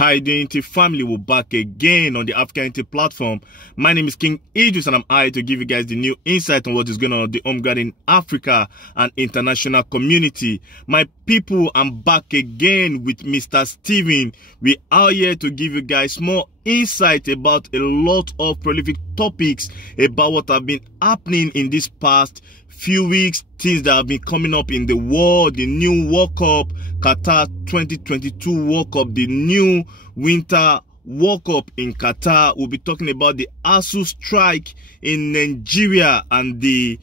Hi, the Unity family. We're back again on the AfricaUnitytv platform. My name is KingIdris and I'm here to give you guys the new insight on what is going on the home ground in Africa and international community. My people, I'm back again with Mr. Steven. We are here to give you guys more insight about a lot of prolific topics about what have been happening in this past few weeks, things that have been coming up in the world, the new Worldcup, Qatar 2022 World Cup, the new Winter World Cup in Qatar. We'll be talking about the Asuu strike in Nigeria and the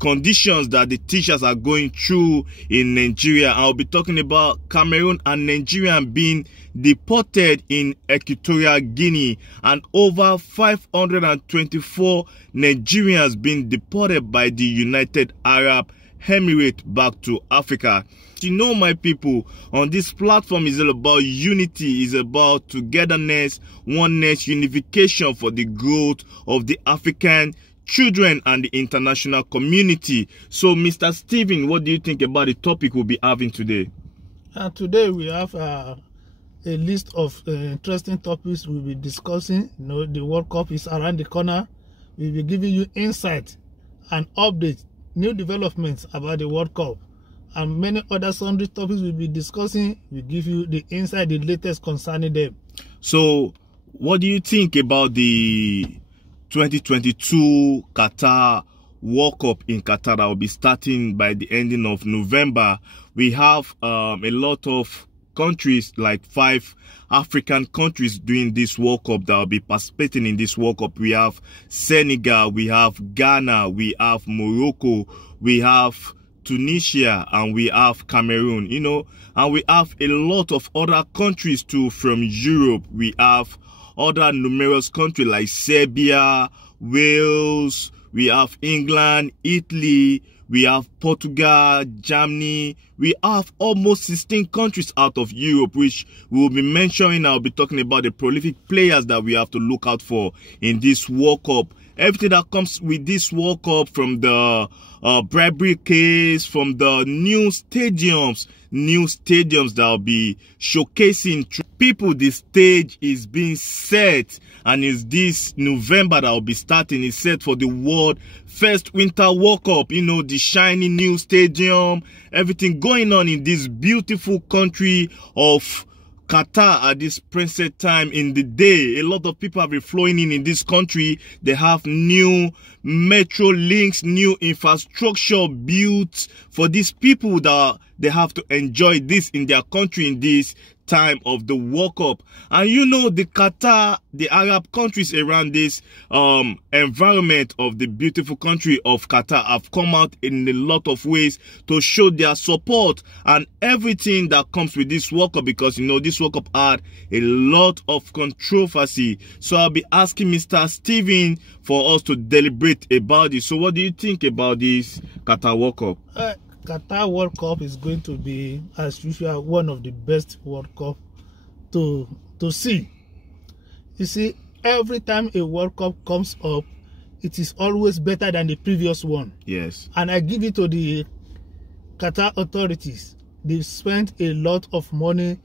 conditions that the teachers are going through in Nigeria. I'll be talking about Cameroon and Nigeria being deported in Equatorial Guinea, and over 524 Nigerians being deported by the United Arab Emirates back to Africa. You know, my people, on this platform is all about unity, is about togetherness, oneness, unification for the growth of the African children and the international community. So, Mr. Steven, what do you think about the topic we'll be having today? Today we have a list of interesting topics we'll be discussing. You know, the World Cup is around the corner. We'll be giving you insight and updates, new developments about the World Cup, and many other sundry topics we'll be discussing. We'll give you the insight, the latest concerning them. So, what do you think about the 2022 Qatar World Cup in Qatar that will be starting by the ending of November? We have a lot of countries, like 5 African countries doing this World Cup that will be participating in this World Cup. We have Senegal, we have Ghana, we have Morocco, we have Tunisia, and we have Cameroon, you know, and we have a lot of other countries too from Europe. We have other numerous countries like Serbia, Wales, we have England, Italy, we have Portugal, Germany. We have almost 16 countries out of Europe, which we will be mentioning. I'll be talking about the prolific players that we have to look out for in this World Cup. Everything that comes with this World Cup, from the bribery case, from the new stadiums that will be showcasing people. The stage is being set, and is this November that will be starting. Is set for the world first Winter World Cup. You know, the shiny new stadium, everything going on in this beautiful country of Qatar at this present time in the day. A lot of people have been flowing in this country. They have new metro links, new infrastructure built for these people that they have to enjoy this in their country in this time of the World Cup. And you know, the Qatar, the Arab countries around this environment of the beautiful country of Qatar have come out in a lot of ways to show their support and everything that comes with this World Cup, because you know this World Cup had a lot of controversy. So I'll be asking Mr. Steven for us to deliberate about this. So what do you think about this Qatar World Cup? Qatar World Cup is going to be, as usual, one of the best World Cup to see. You see, every time a World Cup comes up, it is always better than the previous one. Yes. And I give it to the Qatar authorities. They've spent a lot of money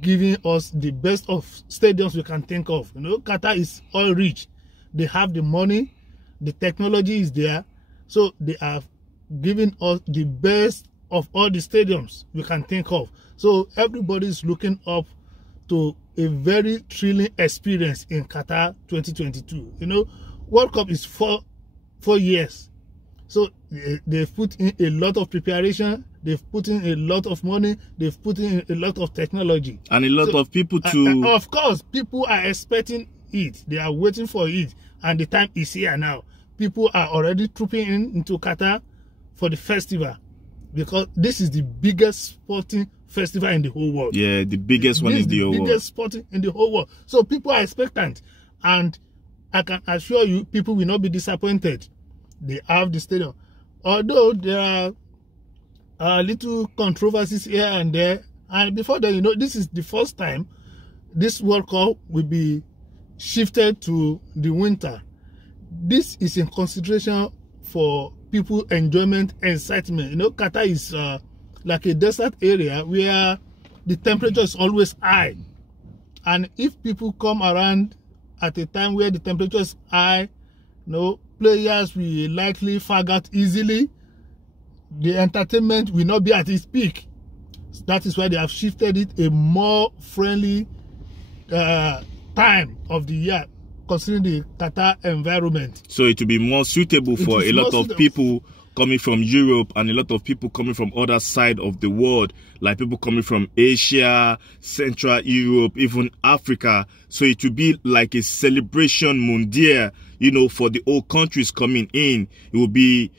giving us the best of stadiums we can think of. You know, Qatar is all rich. They have the money, the technology is there, so they have giving us the best of all the stadiums we can think of. So everybody is looking up to a very thrilling experience in Qatar 2022. You know, World Cup is 4 years. So they've put in a lot of preparation, they've put in a lot of money, they've put in a lot of technology. And a lot of people too. Of course, people are expecting it. They are waiting for it. And the time is here now. People are already trooping into Qatar for the festival, because this is the biggest sporting festival in the whole world. Yeah, the biggest one in the whole world. Biggest sporting in the whole world. So people are expectant, and I can assure you, people will not be disappointed. They have the stadium, although there are little controversies here and there. And before that, you know, this is the first time this World Cup will be shifted to the winter. This is in consideration for people enjoyment, excitement. You know, Qatar is like a desert area where the temperature is always high. And if people come around at a time where the temperature is high, players will likely fag out easily. The entertainment will not be at its peak. That is why they have shifted it a more friendly time of the year, considering the Qatar environment. So it will be more suitable for a lot of people coming from Europe and a lot of people coming from other side of the world, like people coming from Asia, Central Europe, even Africa. So it will be like a celebration mondial, for the whole countries coming in. It will be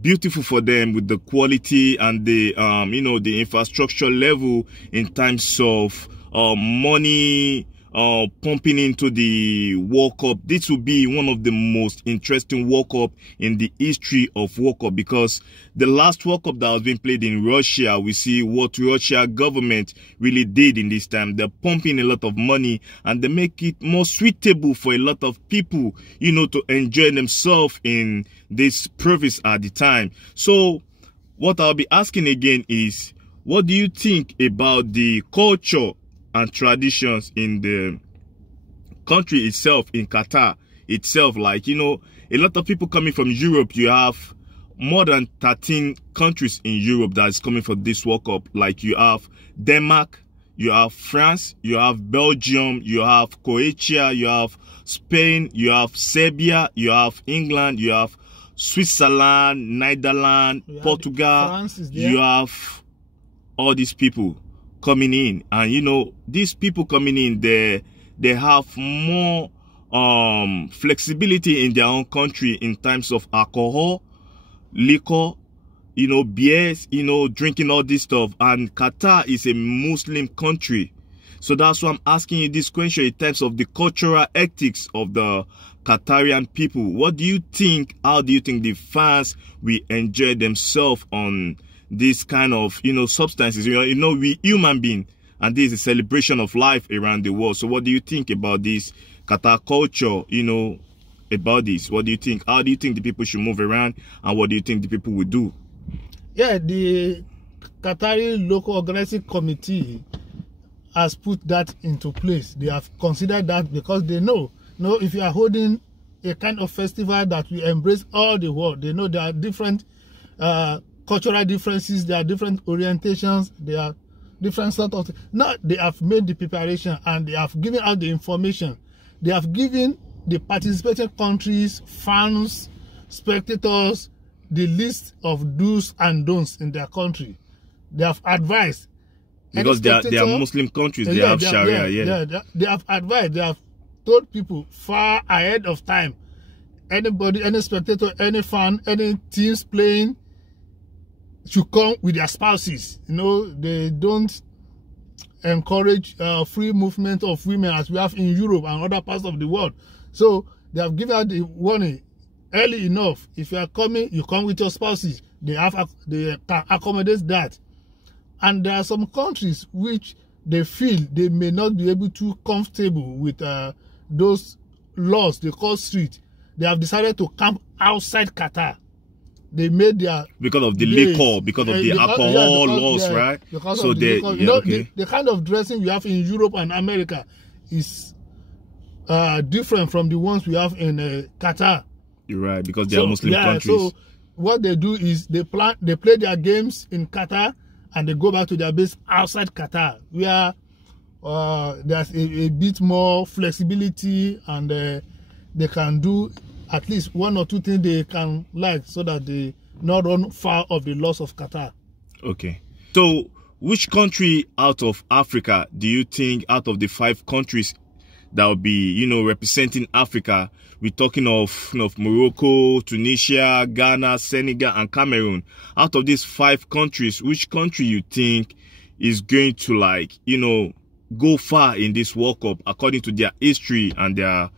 beautiful for them with the quality and the the infrastructure level in terms of money pumping into the World Cup. This will be one of the most interesting World Cup in the history of World Cup, because the last World Cup that has been played in Russia, we see what Russia government really did in this time. They're pumping a lot of money and they make it more suitable for a lot of people, to enjoy themselves in this province at the time. So what I'll be asking again is, what do you think about the culture and traditions in the country itself, in Qatar itself? Like, a lot of people coming from Europe. You have more than 13 countries in Europe that is coming for this World Cup. Like, you have Denmark, you have France, you have Belgium, you have Croatia, you have Spain, you have Serbia, you have England, you have Switzerland, Netherlands, Portugal. You have all these people coming in, and these people coming in, they have more flexibility in their own country in terms of alcohol, liquor, beers, drinking all this stuff. And Qatar is a Muslim country, so that's why I'm asking you this question in terms of the cultural ethics of the Qatarian people. What do you think? How do you think the fans will enjoy themselves on this kind of substances? We human being, and this is a celebration of life around the world. So what do you think about this Qatar culture, about this? What do you think? How do you think the people should move around, and what do you think the people will do? Yeah, the Qatari local organizing committee has put that into place. They have considered that because they know if you are holding a kind of festival that will embrace all the world, they know there are different cultural differences, there are different orientations, there are different sort of things. Now they have made the preparation and they have given out the information. They have given the participating countries, fans, spectators, the list of do's and don'ts in their country. They have advised. Because they are Muslim countries, they have Sharia. They have advised, they have told people far ahead of time. Anybody, any spectator, any fan, any teams playing should come with their spouses. They don't encourage free movement of women as we have in Europe and other parts of the world. So they have given out the warning early enough. If you are coming, you come with your spouses. They can accommodate that. And there are some countries which they feel they may not be able to comfortable with those laws they call street. They have decided to camp outside Qatar. They made their because of the liquor, because of the alcohol laws, right? So the kind of dressing we have in Europe and America is different from the ones we have in Qatar. You're right, because they are Muslim countries. So what they do is they play their games in Qatar and they go back to their base outside Qatar, where there's a bit more flexibility and they can do at least one or two things they can like, so that they not run far of the laws of Qatar. Okay. So which country out of Africa do you think, out of the 5 countries that will be, representing Africa, we're talking of, Morocco, Tunisia, Ghana, Senegal, and Cameroon. Out of these 5 countries, which country you think is going to go far in this World Cup according to their history and their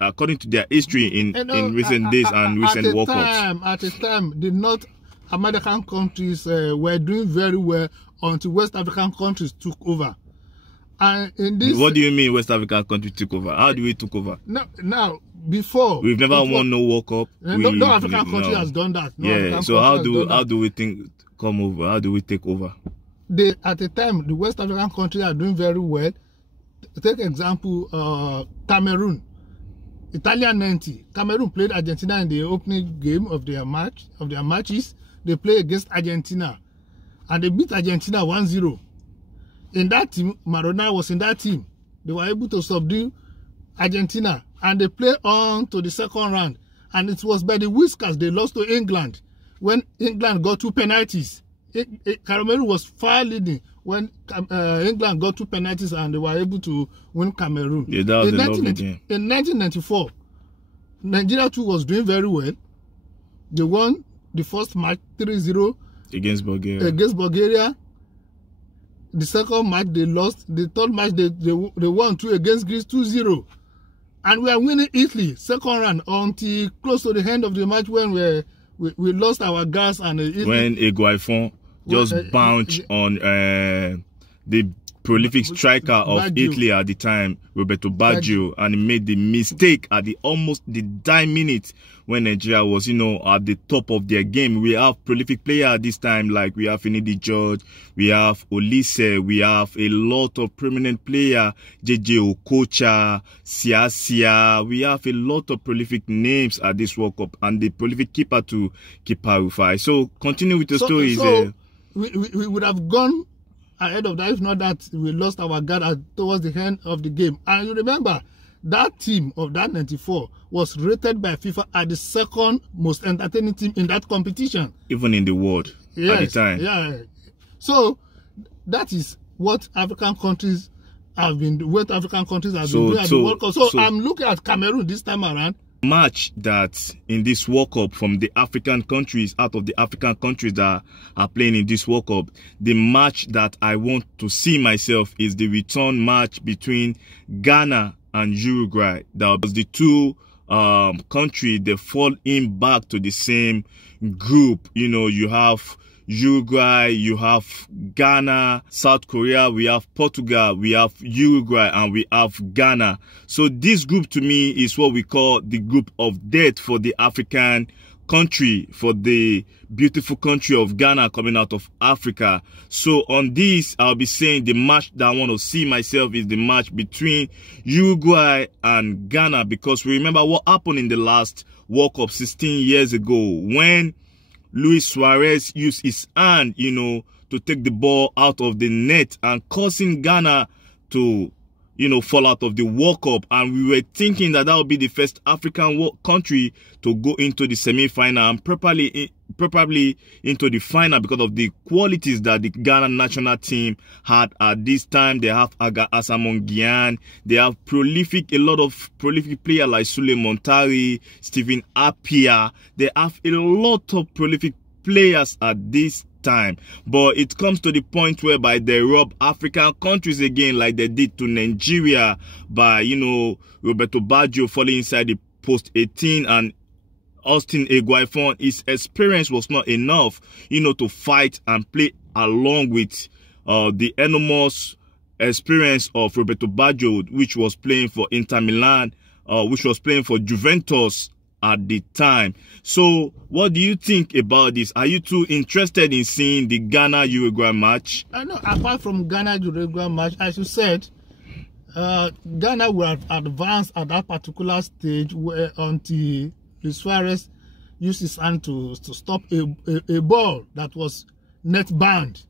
according to their history in recent days and recent World Cups? At a time, the North American countries were doing very well until West African countries took over. And in this, what do you mean West African countries took over? How do we took over? Now before we've never won no World Cup. No African country has done that. So how do we think come over? How do we take over? at the time, the West African countries are doing very well. Take example, Cameroon, Italian 90. Cameroon played Argentina in the opening game of their matches. They played against Argentina, and they beat Argentina 1-0. In that team, Maradona was in that team. They were able to subdue Argentina, and they played on to the second round. And it was by the whiskers they lost to England when England got 2 penalties. Cameroon was far leading when England got 2 penalties, and they were able to win Cameroon. Yeah, that was a lovely game. In 1994, Nigeria too was doing very well. They won the first match 3-0 against Bulgaria. The second match they lost. The third match they won 2 against Greece 2-0. And we are winning Italy second round until close to the end of the match when we lost our gas and when Higuaín just bounced on the prolific striker of Italy at the time, Roberto Baggio, and he made the mistake at almost the dying minute when Nigeria was, at the top of their game. We have prolific players at this time, like we have Finidi George, we have Olise, we have a lot of prominent players, JJ Okocha, Sia. We have a lot of prolific names at this World Cup, and the prolific keeper to Kepa Rufai. So continue with the stories. So we would have gone ahead of that if not that we lost our guard towards the end of the game. And you remember that team of that 94 was rated by FIFA as the second most entertaining team in that competition, even in the world. Yes, at the time. Yeah. So that is what African countries have been doing at the World Cup. So I'm looking at Cameroon this time around. Match that in this World Cup from the African countries, out of the African countries that are playing in this World Cup, the match that I want to see myself is the return match between Ghana and Uruguay. That was the two countries that fall in back to the same group. You have Uruguay, you have Ghana, South Korea, we have Portugal, we have Uruguay, and we have Ghana. So this group to me is what we call the group of death for the African country, for the beautiful country of Ghana coming out of Africa. So on this, I'll be saying the match that I want to see myself is the match between Uruguay and Ghana, because we remember what happened in the last World Cup 16 years ago when Luis Suarez used his hand, to take the ball out of the net and causing Ghana to, fall out of the World Cup. And we were thinking that would be the first African country to go into the semi-final and probably into the final because of the qualities that the Ghana national team had at this time. They have Aga Asamoah Gyan. They have a lot of prolific players like Sule Montari, Stephen Appiah. They have a lot of prolific players at this time. But it comes to the point whereby they rob African countries again, like they did to Nigeria by, Roberto Baggio falling inside the post 18 and Austin Higuaín. His experience was not enough, to fight and play along with the enormous experience of Roberto Baggio, which was playing for Inter Milan, which was playing for Juventus at the time. So what do you think about this? Are you too interested in seeing the Ghana-Uruguay match? I know, apart from Ghana-Uruguay match, as you said, Ghana will have advanced at that particular stage where until Luis Suarez used his hand to stop a ball that was net banned.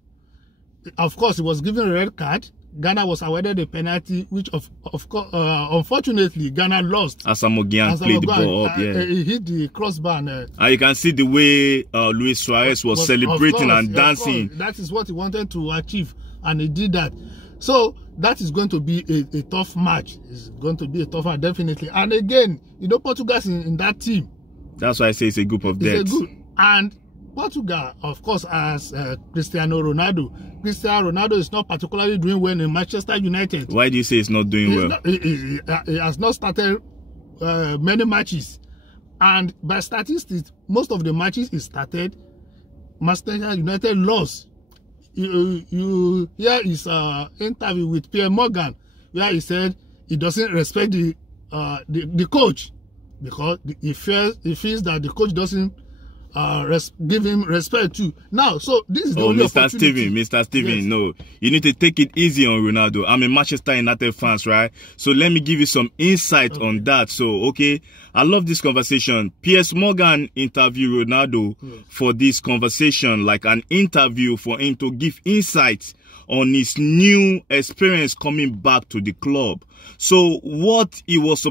Of course, he was given a red card. Ghana was awarded a penalty, which of course, unfortunately, Ghana lost. Asamoah Gyan played the ball up, yeah. He hit the crossbar. And you can see the way Luis Suarez was celebrating and dancing. That is what he wanted to achieve, and he did that. So that is going to be a tough match. It's going to be a tough match, definitely. And again, Portugal's in that team. That's why I say it's a group of death. And Portugal, of course, has Cristiano Ronaldo. Cristiano Ronaldo is not particularly doing well in Manchester United. Why do you say it's not doing well? He has not started many matches. And by statistics, most of the matches he started, Manchester United lost. You hear his interview with Pierre Morgan, where he said he doesn't respect the coach because he feels that the coach doesn't give him respect too. Now, so this is the only Mr. Steven, Mr. Steven, yes. No, you need to take it easy on Ronaldo. I'm a Manchester United fan, right? So let me give you some insight on that. So, okay, I love this conversation. Piers Morgan interviewed Ronaldo for this conversation, like an interview for him to give insights on his new experience coming back to the club. So what he was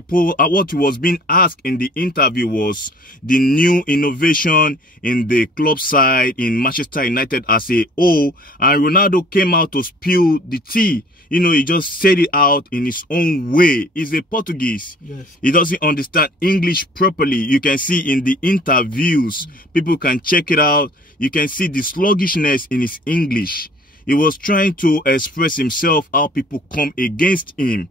being asked in the interview was the new innovation in the club side in Manchester United as a whole, and Ronaldo came out to spill the tea. You know, he just said it out in his own way. He's a Portuguese. Yes. He doesn't understand English properly. You can see in the interviews, people can check it out. You can see the sluggishness in his English. He was trying to express himself how people come against him.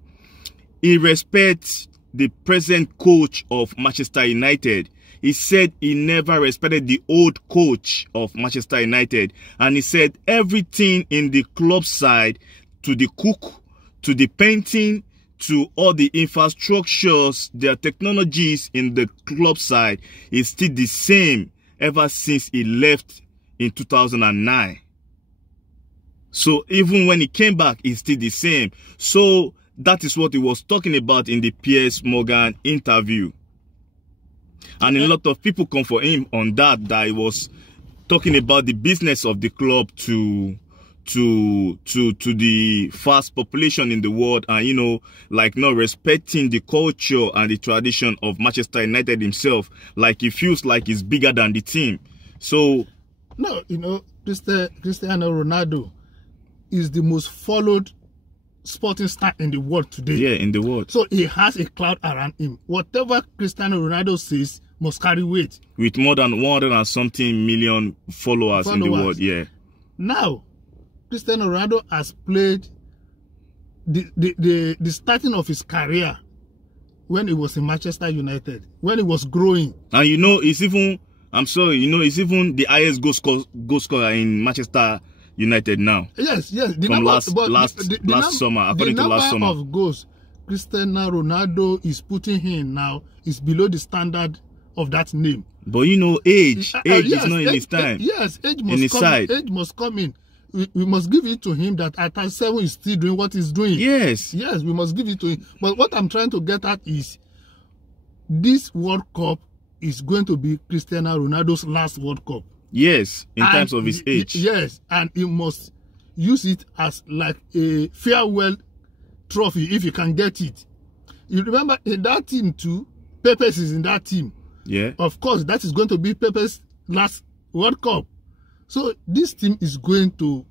He respects the present coach of Manchester United. He said he never respected the old coach of Manchester United. And he said everything in the club side, to the cook, to the painting, to all the infrastructures, their technologies in the club side is still the same ever since he left in 2009. So even when he came back, it's still the same. So that is what he was talking about in the Piers Morgan interview. And a lot of people come for him on that he was talking about the business of the club to the fast population in the world, and, you know, like not respecting the culture and the tradition of Manchester United himself. Like he feels like he's bigger than the team. So no, you know, Cristiano Ronaldo is the most followed sporting star in the world today. Yeah, in the world. So he has a cloud around him. Whatever Cristiano Ronaldo says must carry weight. With more than 100 and something million followers in the world, yeah. Now, Cristiano Ronaldo has played the starting of his career when he was in Manchester United, when he was growing. And you know, it's even, I'm sorry, you know, it's even the highest goal scorer in Manchester United now. Yes, yes. The From number, last summer, according to last summer. The number of goals Cristiano Ronaldo is putting in now is below the standard of that name. But you know, age yes, is not in his time. Yes, age must come in. We must give it to him that at 37 he's still doing what he's doing. Yes. Yes, we must give it to him. But what I'm trying to get at is this World Cup is going to be Cristiano Ronaldo's last World Cup. Yes, in terms of his age. Yes, and he must use it as like a farewell trophy if you can get it. You remember in that team too, Pepe's is in that team. Yeah. Of course, that is going to be Pepe's last World Cup. So this team is going to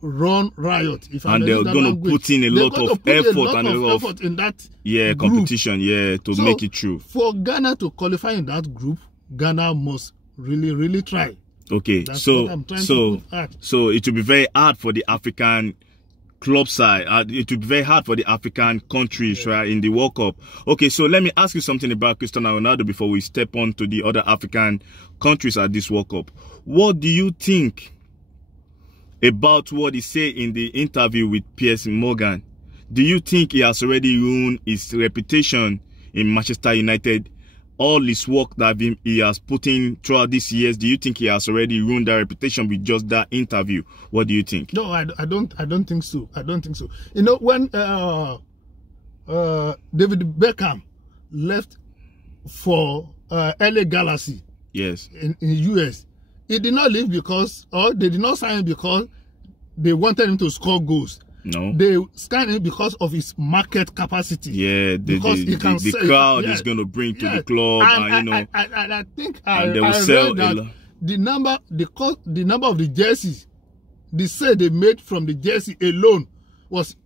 run riot. And they're going to put in a lot of effort and a lot of in that group. Competition, to make it true. For Ghana to qualify in that group, Ghana must really try. Okay, so it will be very hard for the African club side. It will be very hard for the African countries, right, in the World Cup. Okay, so let me ask you something about Cristiano Ronaldo before we step on to the other African countries at this World Cup. What do you think about what he said in the interview with Piers Morgan? Do you think he has already ruined his reputation in Manchester United? All his work that he has put in throughout these years, do you think he has already ruined that reputation with just that interview? What do you think? No, I don't think so. I don't think so. You know, when David Beckham left for LA Galaxy, yes, in the US, he did not leave because, or they did not sign him because they wanted him to score goals. No, they signed him because of his market capacity. Yeah, the crowd is going to bring to the club, and you know, and I think I read that the number of the jerseys, the sale they made from the jersey alone was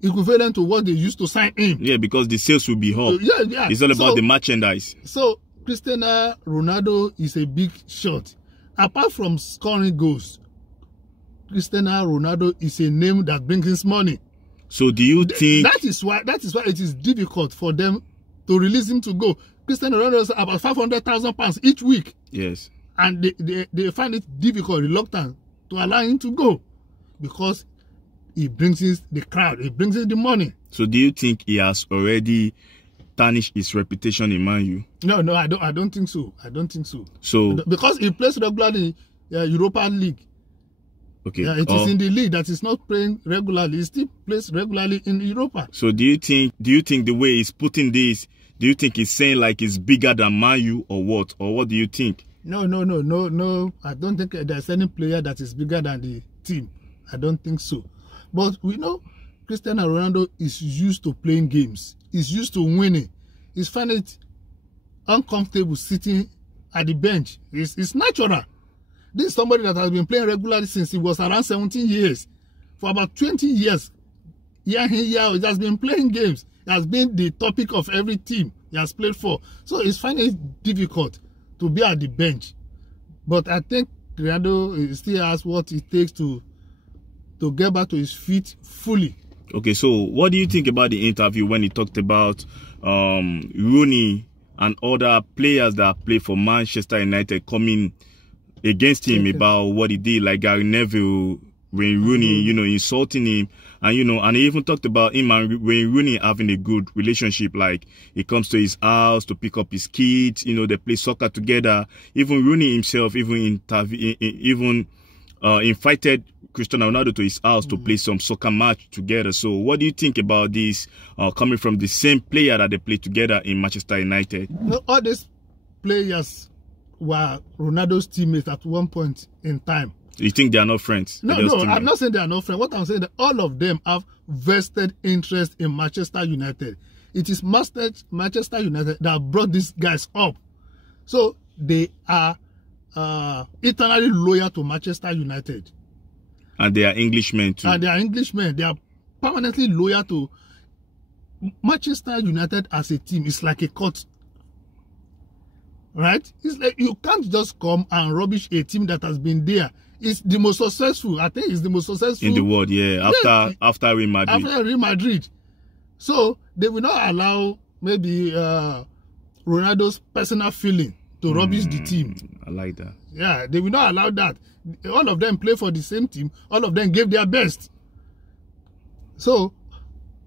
equivalent to what they used to sign him. Yeah, because the sales will be up. Yeah. It's all about the merchandise. So Cristiano Ronaldo is a big shot. Apart from scoring goals, Cristiano Ronaldo is a name that brings in money. So do you think that is why it is difficult for them to release him to go? Cristiano Ronaldo is about £500,000 each week. Yes. And they find it difficult, reluctant to allow him to go because he brings in the crowd, he brings in the money. So do you think he has already tarnish his reputation in Man U? No, I don't think so. I don't think so. So because he plays regularly European League. Okay. Yeah, it is in the league that is not playing regularly. He still plays regularly in Europa. So do you think the way he's putting this, do you think he's saying like it's bigger than Man U or what? Or what do you think? No. I don't think there's any player that is bigger than the team. I don't think so. But we know Cristiano Ronaldo is used to playing games. He's used to winning. He's finding it uncomfortable sitting at the bench. It's natural. This is somebody that has been playing regularly since he was around 17 years. For about 20 years, he has been playing games. He has been the topic of every team he has played for. So he's finding it difficult to be at the bench. But I think Ronaldo still has what it takes to get back to his feet fully. Okay, so what do you think about the interview when he talked about Rooney and other players that play for Manchester United coming against him about what he did, like Gary Neville, Wayne Rooney, insulting him, and he even talked about him and Wayne Rooney having a good relationship. Like he comes to his house to pick up his kids, they play soccer together. Even Rooney himself, invited Cristiano Ronaldo to his house to play some soccer match together. So what do you think about this coming from the same player that they play together in Manchester United? All these players were Ronaldo's teammates at one point in time. You think they are not friends? No, I'm not saying they are not friends. What I'm saying is that all of them have vested interest in Manchester United. It is Manchester United that brought these guys up. So they are eternally loyal to Manchester United. And they are Englishmen too. And they are Englishmen. They are permanently loyal to Manchester United as a team. It's like a cult. Right? It's like you can't just come and rubbish a team that has been there. It's the most successful. I think it's the most successful in the world, yeah. After Real Madrid. After Real Madrid. So they will not allow maybe Ronaldo's personal feeling to rubbish the team. I like that. Yeah, they will not allow that. All of them play for the same team. All of them gave their best. So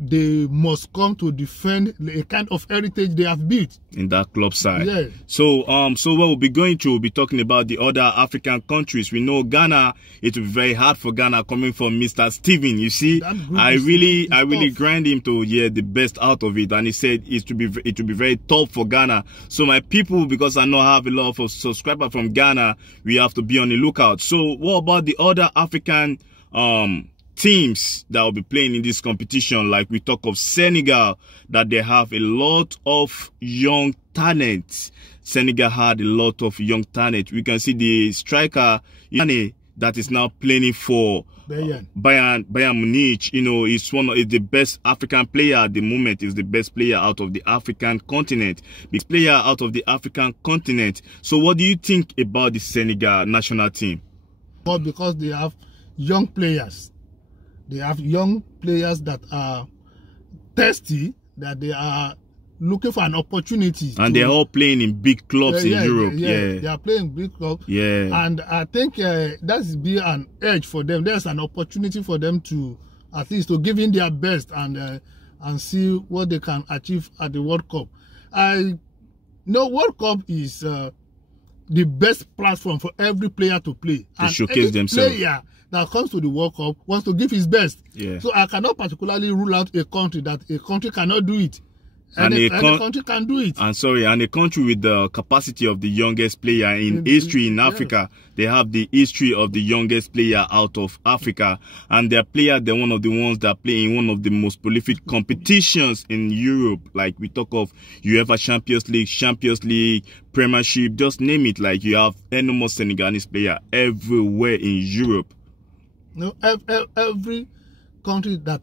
they must come to defend a kind of heritage they have built in that club side. Yeah. So what we'll be going to, we'll be talking about the other African countries. We know Ghana, it will be very hard for Ghana coming from Mr. Steven. You see, I really grind him to the best out of it, and he said it will be very tough for Ghana. So my people, because I know I have a lot of subscribers from Ghana, we have to be on the lookout. So what about the other African teams that will be playing in this competition? Like we talk of Senegal, that they have a lot of young talent. Senegal had a lot of young talent. We can see the striker that is now playing for Bayern Munich. Is the best African player at the moment. Is the best player out of the African continent. Big player out of the African continent. So what do you think about the Senegal national team? Well, because they have young players. They have young players that are thirsty, that they are looking for an opportunity. And they're all playing in big clubs in Europe. They are playing big clubs. Yeah. And I think that's be an edge for them. There's an opportunity for them to at least to give in their best and see what they can achieve at the World Cup. I know World Cup is the best platform for every player to play. To showcase themselves. Player that comes to the World Cup wants to give his best. Yeah. So I cannot particularly rule out a country that a country cannot do it. And a country can do it. And a country with the capacity of the youngest player in history in Africa. They have the history of the youngest player out of Africa. And they're one of the ones that play in one of the most prolific competitions in Europe. Like we talk of UEFA Champions League, Premiership, just name it. Like you have enormous Senegalese player everywhere in Europe. No, every country that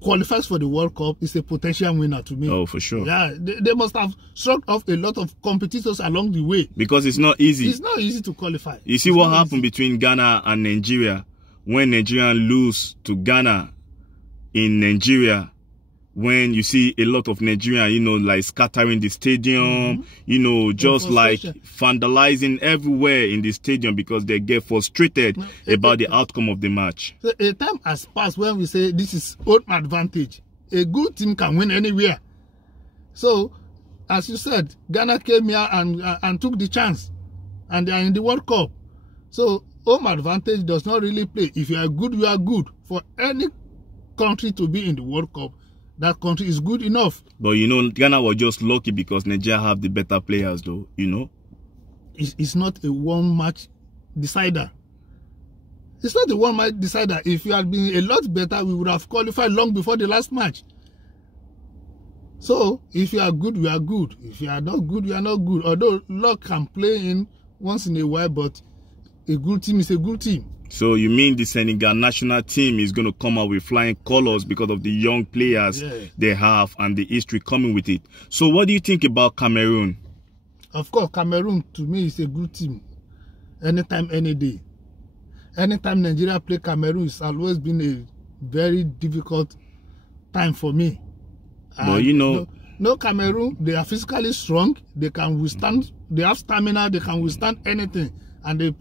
qualifies for the World Cup is a potential winner to me. Oh, for sure. Yeah, they must have struck off a lot of competitors along the way. Because it's not easy. It's not easy to qualify. You see what happened between Ghana and Nigeria when Nigeria lose to Ghana in Nigeria. When you see a lot of Nigerian, like scattering the stadium, just like vandalizing everywhere in the stadium because they get frustrated about the outcome of the match. So a time has passed when we say this is own advantage. A good team can win anywhere. So, as you said, Ghana came here and took the chance, and they are in the World Cup. So, home advantage does not really play. If you are good, you are good. For any country to be in the World Cup, that country is good enough. But you know, Ghana was just lucky because Nigeria have the better players, though. You know, it's not a one-match decider. It's not a one-match decider. If you had been a lot better, we would have qualified long before the last match. So, if you are good, you are good. If you are not good, you are not good. Although luck can play in once in a while, but a good team is a good team. So you mean the Senegal national team is going to come out with flying colors because of the young players they have and the history coming with it. So what do you think about Cameroon? Of course, Cameroon to me is a good team. Anytime, any day. Anytime Nigeria play Cameroon, it's always been a very difficult time for me. But you know, no Cameroon, they are physically strong. They can withstand. They have stamina. They can withstand anything, and they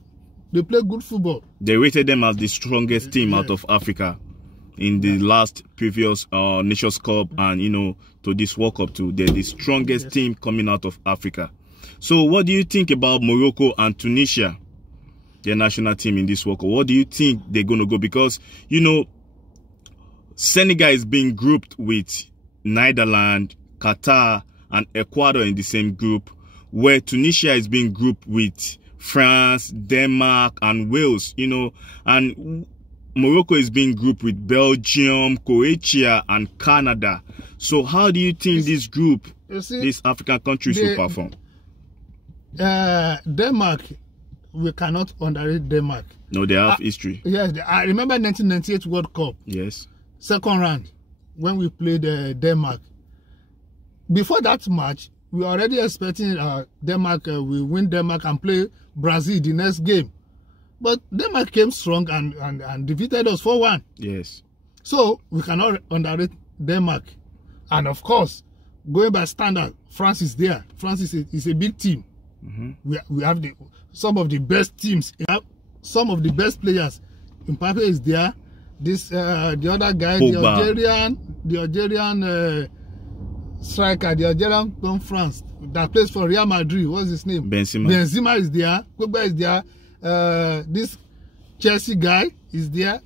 play good football. They rated them as the strongest team out of Africa in the last previous Nations Cup, and you know, to this World Cup too. They're the strongest team coming out of Africa. So what do you think about Morocco and Tunisia, their national team in this World Cup? What do you think they're going to go? Because, you know, Senegal is being grouped with Netherlands, Qatar, and Ecuador in the same group, where Tunisia is being grouped with France, Denmark, and Wales, you know, and Morocco is being grouped with Belgium, Croatia, and Canada. So how do you think this group, these African countries will perform? Denmark, we cannot underrate Denmark. No, they have history. Yes, I remember 1998 World Cup. Yes. Second round, when we played Denmark. Before that match, we were already expecting Denmark will win Denmark and play Brazil the next game. But Denmark came strong and defeated us 4-1. Yes. So we cannot underrate Denmark. And of course, going by standard, France is there. France is a big team. We have some of the best teams. We have some of the best players. Mbappe is there. This the other guy, Pogba. the Algerian striker, the Algerian from France that plays for Real Madrid. What's his name? Benzema. Benzema is there. Pogba is there. This Chelsea guy is there.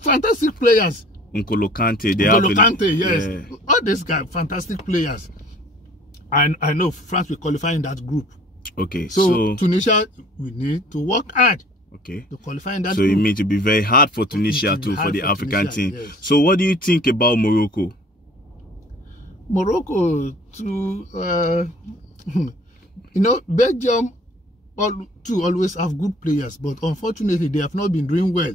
Fantastic players. N'Golo Kante. N'Golo Kante, yes. Yeah. All these guys, fantastic players. And I know France will qualify in that group. Okay. So Tunisia, we need to work hard. Okay. To qualify in that so group. it means to be very hard for Tunisia too, for the African team. Yes. So what do you think about Morocco? Morocco, you know, Belgium always have good players, but unfortunately they have not been doing well.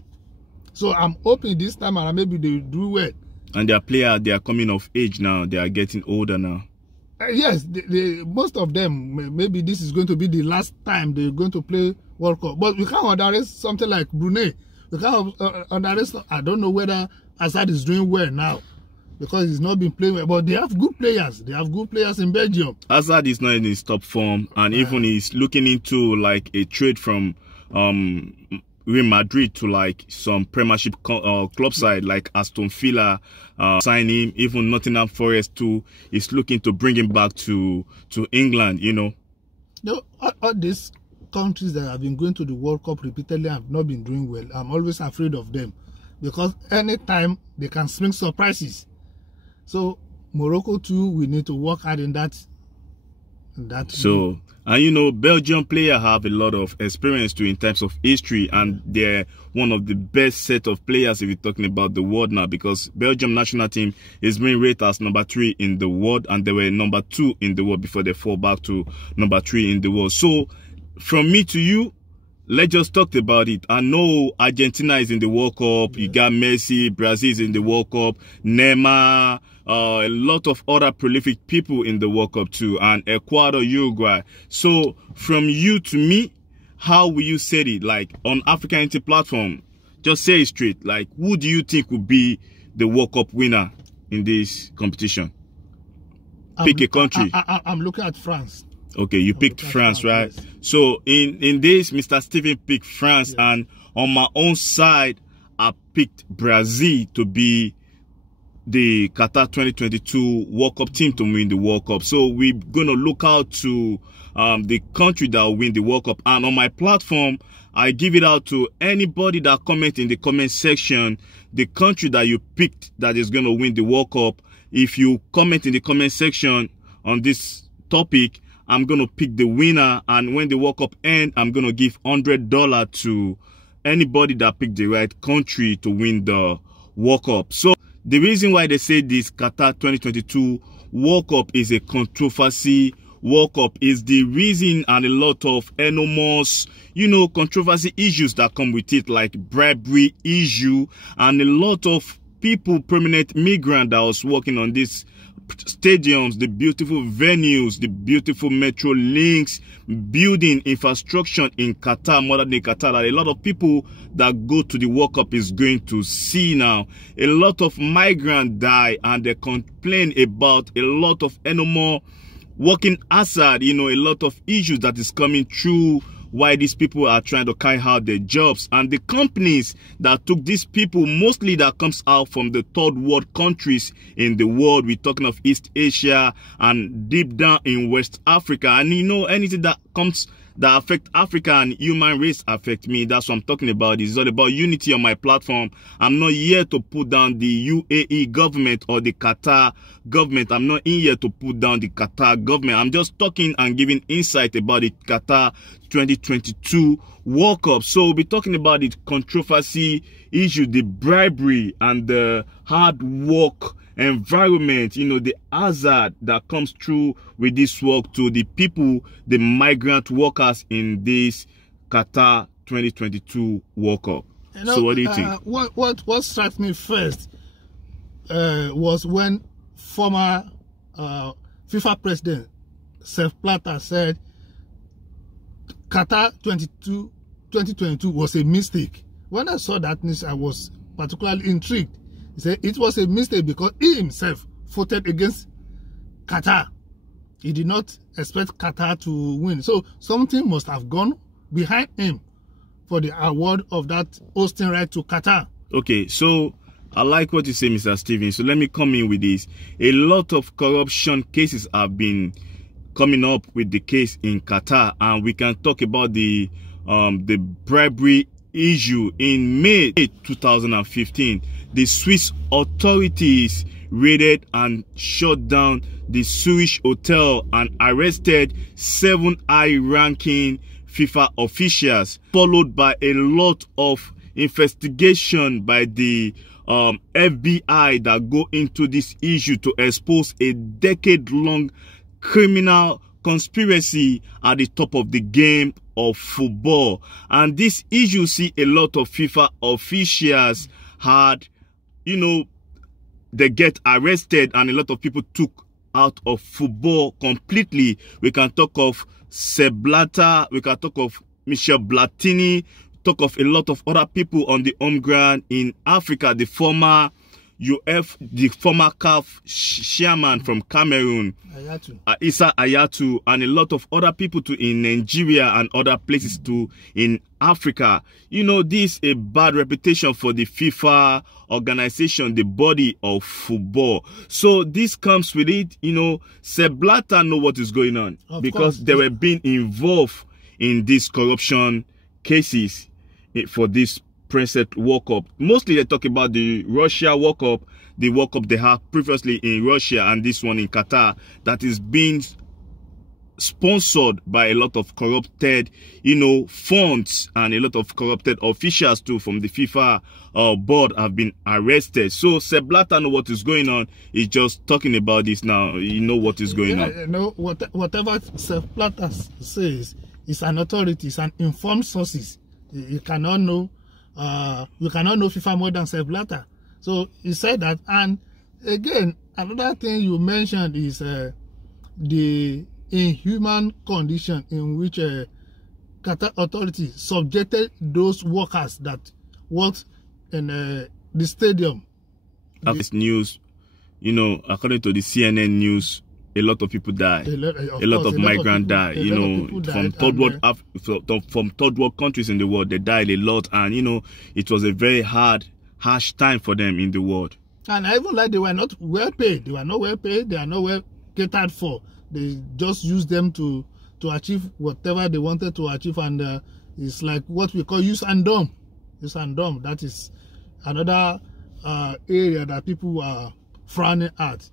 So I'm hoping this time around maybe they do well. And their players, they are coming of age now. They are getting older now. Yes, most of them, maybe this is going to be the last time they're going to play World Cup. But we can't underrate something like Brunei. We can't underrate, I don't know whether Asuu is doing well now, because he's not been playing well. But they have good players. They have good players in Belgium. Asuu is not in his top form, and even he's looking into like a trade from Real Madrid to like some Premiership club side like Aston Villa, sign him. Even Nottingham Forest too is looking to bring him back to England. You know, all these countries that have been going to the World Cup repeatedly have not been doing well. I'm always afraid of them, because anytime they can spring surprises. So Morocco too, we need to work hard in that. So, and you know, Belgian players have a lot of experience too in terms of history, and they're one of the best set of players if you're talking about the world now, because Belgium national team is being rated as #3 in the world, and they were #2 in the world before they fall back to #3 in the world. So from me to you, let's just talk about it. I know Argentina is in the World Cup. You got Messi, Brazil is in the World Cup, Neymar, a lot of other prolific people in the World Cup too, and Ecuador, Uruguay. So from you to me, how will you say it? Like on AfricaUnity platform, just say it straight. Like, who do you think will be the World Cup winner in this competition? Pick a country. I'm looking at France. Okay, you picked France, right? Yes. So in this, Mr. Steven picked France, and on my own side, I picked Brazil to be the Qatar 2022 World Cup team to win the World Cup. So we're going to look out to the country that will win the World Cup. And on my platform, I give it out to anybody that comment in the comment section the country that you picked that is going to win the World Cup. If you comment in the comment section on this topic, I'm going to pick the winner. And when the World Cup ends, I'm going to give $100 to anybody that picked the right country to win the World Cup. So the reason why they say this Qatar 2022 World Cup is a controversy World Cup is the reason, and a lot of enormous, controversy issues that come with it, like bribery issue, and a lot of people, permanent migrant that was working on these stadiums, the beautiful venues, the beautiful metro links, building infrastructure in Qatar, modern day Qatar, that a lot of people that go to the World Cup is going to see now. A lot of migrants die, and they complain about a lot of enormous working hazard, a lot of issues that is coming through why these people are trying to carry out their jobs. And the companies that took these people, mostly that comes out from the third world countries in the world. We're talking of East Asia and deep down in West Africa. And anything that comes that affect Africa and human race affect me. That's what I'm talking about. It's all about unity on my platform. I'm not here to put down the UAE government or the Qatar government. I'm not in here to put down the Qatar government. I'm just talking and giving insight about the Qatar 2022 World Cup. So we'll be talking about the controversy issue, the bribery and the hard work environment, the hazard that comes through with this work to the people, the migrant workers in this Qatar 2022 World Cup. So what do you think? What struck me first was when former FIFA president Sepp Blatter said Qatar 2022 was a mistake. When I saw that news, I was particularly intrigued. He said it was a mistake because he himself voted against Qatar. He did not expect Qatar to win. So something must have gone behind him for the award of that hosting right to Qatar. Okay, so I like what you say, Mr. Steven. So let me come in with this. A lot of corruption cases have been coming up with the case in Qatar, and we can talk about the bribery issue. In May 2015, the Swiss authorities raided and shut down the Zurich hotel and arrested 7 high-ranking FIFA officials, followed by a lot of investigation by the FBI that go into this issue to expose a decade-long criminal conspiracy at the top of the game of football. And this issue see a lot of FIFA officials had, they get arrested, and a lot of people took out of football completely. We can talk of Sepp Blatter, we can talk of Michel Platini, talk of a lot of other people on the home ground in Africa, the former CAF chairman from Cameroon, Issa Hayatou, and a lot of other people too in Nigeria and other places too in Africa. This is a bad reputation for the FIFA organization, the body of football. So this comes with it. Sepp Blatter know what is going on because they were being involved in these corruption cases for this present World Cup. Mostly they talk about the Russia World Cup, the World Cup they have previously in Russia, and this one in Qatar that is being sponsored by a lot of corrupted, funds, and a lot of corrupted officials too from the FIFA board have been arrested. So Sepp Blatter know what is going on. He's just talking about this now. What is going on. Whatever Sepp Blatter says is an authority, it's an informed sources. You cannot know. You cannot know FIFA more than Sepp Blatter. So he said that. And again, another thing you mentioned is the inhuman condition in which Qatar authorities subjected those workers that worked in the stadium. This news, according to the CNN news, a lot of people died. A lot of migrants died. From third world countries in the world, they died a lot, and it was a very harsh time for them in the world. And I even like they were not well paid. They were not well paid. They are not well catered for. They just used them to achieve whatever they wanted to achieve. And it's like what we call use and dumb. Use and dumb. That is another area that people are frowning at.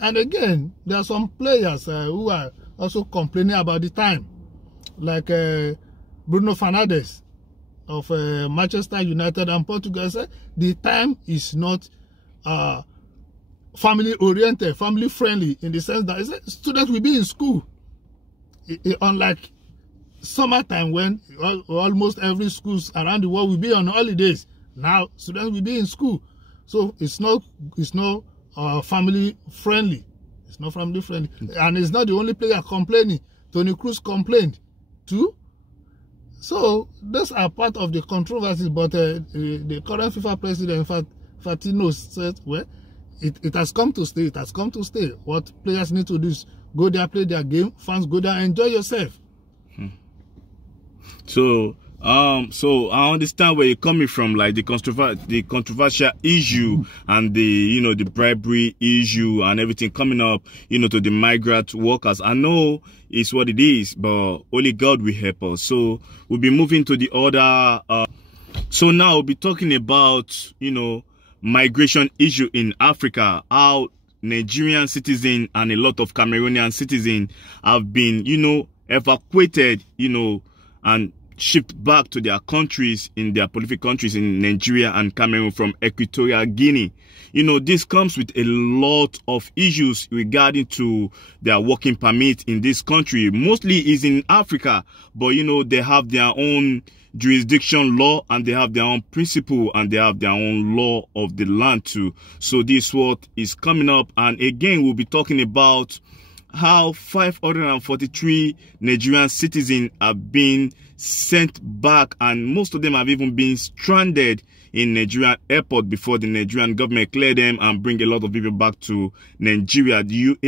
And again, there are some players who are also complaining about the time. Like Bruno Fernandes of Manchester United and Portugal said the time is not family oriented, family friendly, in the sense that students will be in school. Unlike summertime when almost every schools around the world will be on holidays. Now students will be in school, so it's not family friendly. It's not family friendly, and it's not the only player complaining. Toni Kroos complained too. So those are part of the controversies. But the current FIFA president, Fatino, said, well, it has come to stay. It has come to stay. What players need to do is go there, play their game. Fans, go there, enjoy yourself. So I understand where you're coming from, like the controversial issue and the the bribery issue and everything coming up, to the migrant workers. I know it's what it is, but only God will help us. So we'll be moving to the other. So now we'll be talking about migration issue in Africa. How Nigerian citizens and a lot of Cameroonian citizens have been evacuated, and shipped back to their countries, in their prolific countries in Nigeria and Cameroon from Equatorial Guinea. This comes with a lot of issues regarding to their working permit in this country. Mostly is in Africa, but they have their own jurisdiction law, and they have their own principle, and they have their own law of the land too. So this is what is coming up. And again, we'll be talking about how 543 Nigerian citizens have been sent back, and most of them have even been stranded in Nigerian airport before the Nigerian government cleared them and bring a lot of people back to Nigeria. The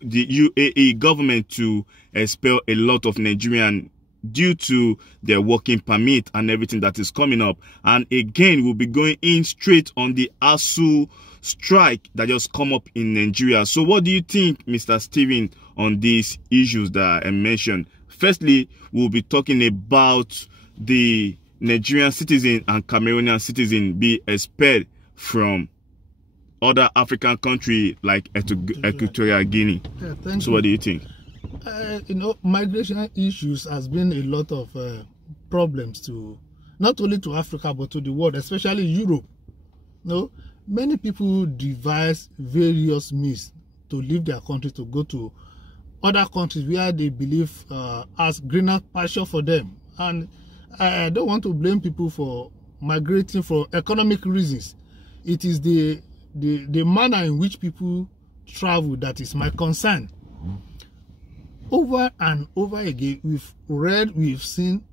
UAE government to expel a lot of Nigerians due to their working permit and everything that is coming up. And again, we'll be going in straight on the Asuu strike that just come up in Nigeria. So what do you think, Mr. Steven, on these issues that I mentioned? Firstly, we'll be talking about the Nigerian citizen and Cameroonian citizen be expelled from other African countries like Equatorial Guinea. So what do you think? Migration issues has been a lot of problems to not only to Africa but to the world, especially Europe. Many people devise various means to leave their country to go to other countries where they believe has greener pasture for them. And I don't want to blame people for migrating for economic reasons. It is the manner in which people travel that is my concern. Over and over again, we've seen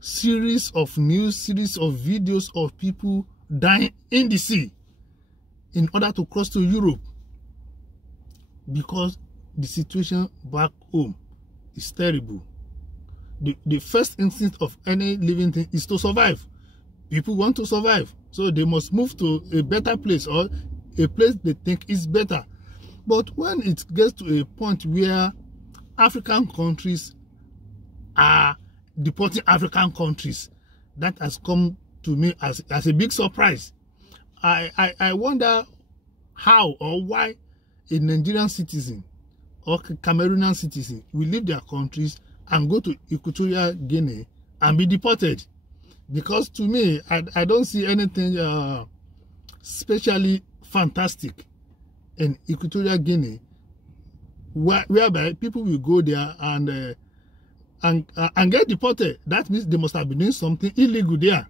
series of news, series of videos of people dying in the sea in order to cross to Europe, because the situation back home is terrible. The first instinct of any living thing is to survive. People want to survive, so they must move to a better place, or a place they think is better. But when it gets to a point where African countries are deporting African countries, that has come to me as a big surprise. I wonder how or why a Nigerian citizen or Cameroonian citizen will leave their countries and go to Equatorial Guinea and be deported. Because to me, I don't see anything especially fantastic in Equatorial Guinea, whereby people will go there and get deported. That means they must have been doing something illegal there.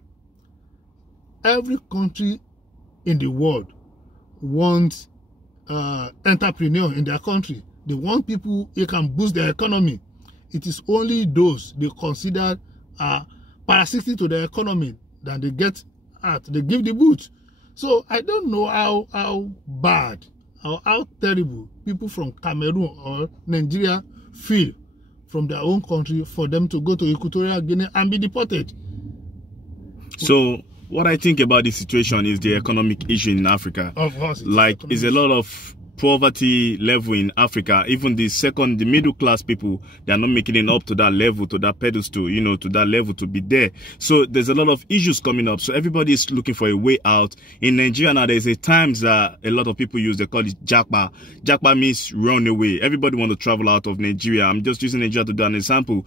Every country in the world wants entrepreneurs in their country. They want people who can boost their economy. It is only those they consider parasitic to the economy that they get at. They give the boot. So I don't know how bad or how terrible people from Cameroon or Nigeria feel from their own country for them to go to Equatorial Guinea and be deported. So What I think about this situation is the economic issue in Africa. Of course. Like, it's a lot of poverty level in Africa. Even the middle class people, they are not making it up to that level, to that pedestal, you know, to that level to be there. So there's a lot of issues coming up. So everybody is looking for a way out. In Nigeria now, there's a times that a lot of people use, they call it Japa. Japa means run away. Everybody want to travel out of Nigeria. I'm just using Nigeria to do an example.